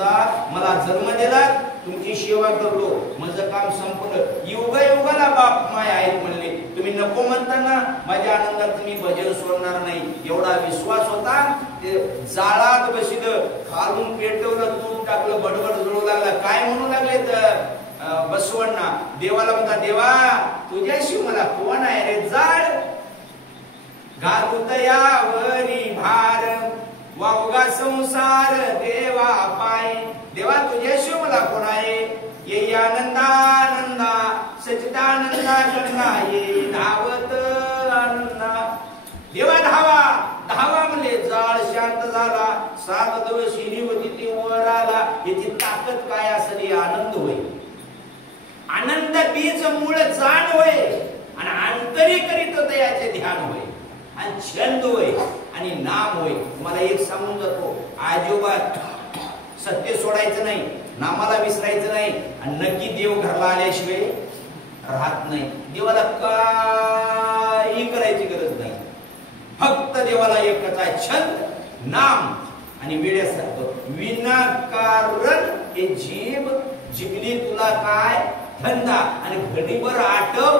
सुद्धा मला जन्म दिला, तुमची सेवा करतो, माझं काम संपलं. युगायुगाला बाप माय आहेत म्हणले. तुम्ही नको म्हणताना माझ्या आनंदात मी भजन सोडणार नाही एवढा विश्वास होता. ते जाळात बसलं, खालून पेटवलं, तूप टाकलं, बडबड जुळू लागला. काय म्हणू लागले तर बसवण्णा देवाला म्हणता, देवा तुझ्याशी मला कोण आहे रे जाड, घालूत यावरी भार, वावगा संसार देवा पाय. देवा तुझ्याशी मला कोण आहे, ये आनंदानंदा सचिदानंदा गंगा, ये धावत आनंदा. देवा धावा धावा म्हणले. जाळ शांत झाला, 7 दिवस शिरीवती ती वर आला. याची ताकद काय असेल, आनंद होय. आनंद बीज मूळ जाण होय, आणि आंतरिक याचे ध्यान होय, आणि छंद होय, आणि नाम होय. मला एक सांगून जातो, आजोबा सत्य सोडायचं नाही, नामाला विसरायचं नाही, आणि नक्की देव घरला आल्याशिवाय राहत नाही. देवाला काही करायची गरज नाही, फक्त देवाला एकच आहे, छंद नाम. आणि वेळेसारखं विनाकारण हे जीभ जिंकली तुला काय धंदा, आणि घडीभर आठव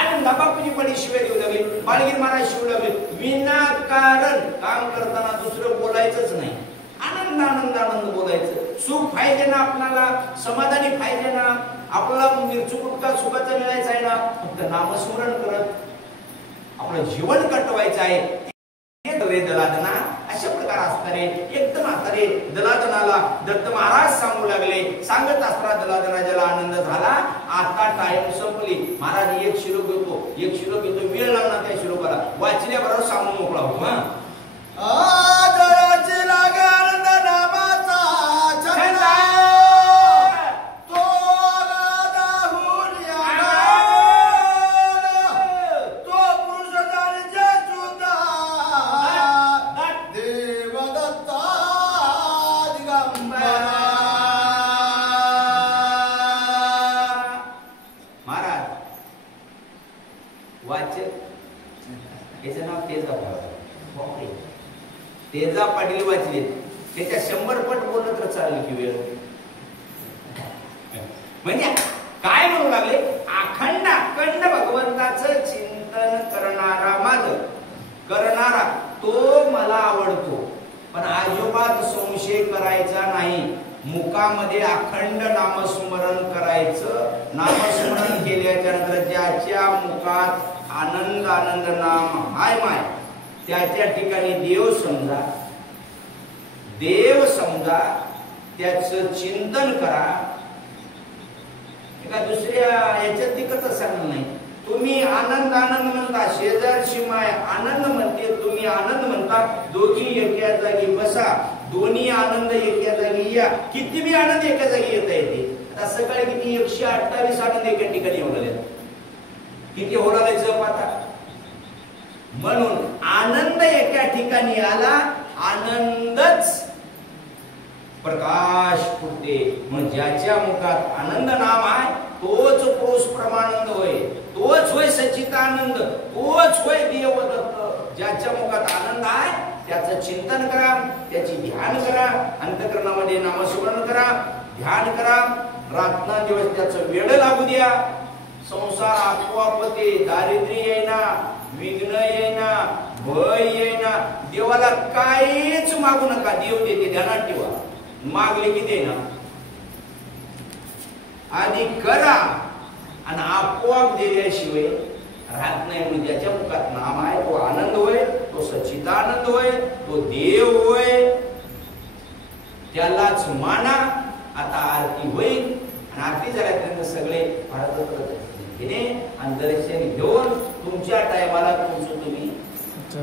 आनंद. बापूजी पण शिवाय देऊ लागले, बाळगीर महाराज शिवू लागले. विनाकारण काम करताना दुसरं बोलायचंच नाही, आनंद आनंद आनंद बोलायचं. सुख पाहिजे ना आपल्याला, समाधानी पाहिजे ना, आपल्याला मिरचू गुटखा सुखाचा मिळायचा आहे ना, फक्त नामस्मरण करत आपलं जीवन कटवायचं आहे. दलादना अशा प्रकार असणारे एकदम असणारे दलादनाला दत्त महाराज सांगू लागले. सांगत असताना दलादना ज्याला आनंद झाला. आता टाइम संपली. महाराज एक श्लोक घेतो, एक श्लोक घेतो, वेळ लागणार त्या श्लोकाला, वाचल्याबरोबर सांगून मोकळा होतो. तेजा पाटील वाचले, त्याच्या 100 पट बोललं तर चालेल की वेळ. म्हणजे काय म्हणू लागले, अखंड अखंड भगवंताचं चिंतन करणारा मालक करणारा तो मला आवडतो. पण आजोबात संशय करायचा नाही. मुखामध्ये अखंड नामस्मरण करायचं. नामस्मरण केल्याच्या नंतर ज्याच्या मुखात आनंद आनंद नाम हाय माय, त्याच्या ठिकाणी देव समजा, देव समजा, त्याचं चिंतन करा. एका दुसऱ्या याच्यात तिकटच सांगणार नाही. तुम्ही आनंद आनंद म्हणता, शेजारची माय आनंद म्हणते, तुम्ही आनंद म्हणता, दोघी एका जागी बसा, दोन्ही आनंद एका जागी या. किती बी आनंद एका जागी येता येते. आता सकाळी किती 128 आनंद एका ठिकाणी होणार, किती होणार जप आता. म्हणून आनंद एका ठिकाणी आला, आनंदच प्रकाश फुटते. मग ज्याच्या मुखात आनंद नाम आहे तोच पुरुष परमानंद होय, तोच होय सच्चिदानंद, तोच होय देवदत्त. ज्याच्या मुखात आनंद आहे त्याचं चिंतन करा, त्याची ध्यान करा, अंतःकरणामध्ये नामस्मरण करा, ध्यान करा. रात्रंदिवस त्याचं वेळ लागू द्या. संसार आपोआप ते दारिद्र्य येईना, विघ्न येईना, भय येईना. देवाला काहीच मागू नका, देव देते, ध्यानात ठेवा. मागले की देना, आधी करा, आणि आपोआप दिल्याशिवाय राहत नाही. म्हणजे ज्याच्या मुखात नाम आहे तो आनंद होय, तो सच्चिदानंद होय, तो देव होय, त्यालाच माना. आता आरती होईल, आणि आरती झाल्यानंतर सगळे भारत आणि दर्शन घेऊन तुमच्या टायमाला तुमचं तुम्ही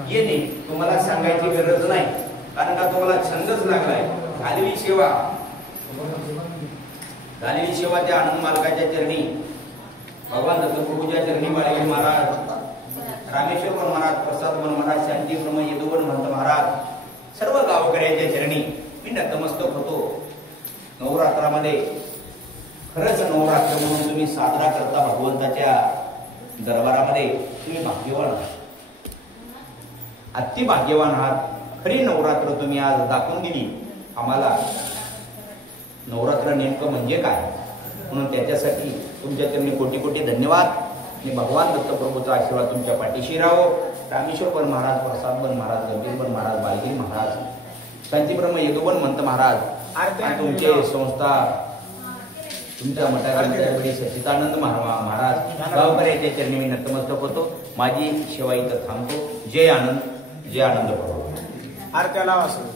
येणे. तुम्हाला सांगायची गरज नाही, कारण का तुम्हाला छंदच लागलाय. झालेली सेवा, झालेली सेवा त्या आनंद मालकाच्या चरणी, भगवान दत्तप्रभूच्या चरणी, बाळगीर महाराज, रामेश्वर महाराज, प्रसाद महाराज, शांतीप्रम यदुवन महंत महाराज, सर्व गावकऱ्यांच्या चरणी मी नतमस्तक होतो. नवरात्रामध्ये खरंच नवरात्र म्हणून तुम्ही साजरा करता भगवंताच्या दरबारामध्ये, तुम्ही भाग्यवान आहात, अति भाग्यवान आहात. खरी नवरात्र तुम्ही आज दाखवून दिली आम्हाला. नवरात्र नेमकं म्हणजे काय, म्हणून त्याच्यासाठी तुमच्या त्यांनी कोटी कोटी धन्यवाद. आणि भगवान दत्तप्रभूचा आशीर्वाद तुमच्या पाठीशी राहो. रामेश्वर पण महाराज, प्रसाद बन महाराज, गंभीर बन महाराज, बालगिरी महाराज, शांतीब्रह्म यदुबन मंत महाराज आणि तुमचे संस्था तुमच्या मठाचे सच्चिदानंद महाराज गावकऱ्याच्या चरणी मी नतमस्तक होतो. माझी सेवा इथं थांबतो. जय आनंद, जय आनंद प्रभू. आरत्या लावा सर.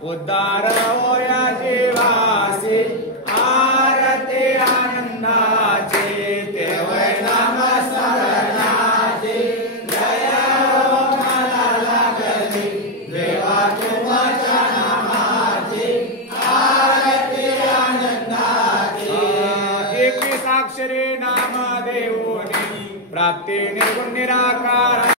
उद्धार होया जीवासी आरती आनंदाची तेवय नाम स्मरणाची जय हो मला लागली देवा तुमच्या नामाची आरती आनंदाची एकी साक्षरी नाम देऊनी प्राप्ती निर्गुण निराकार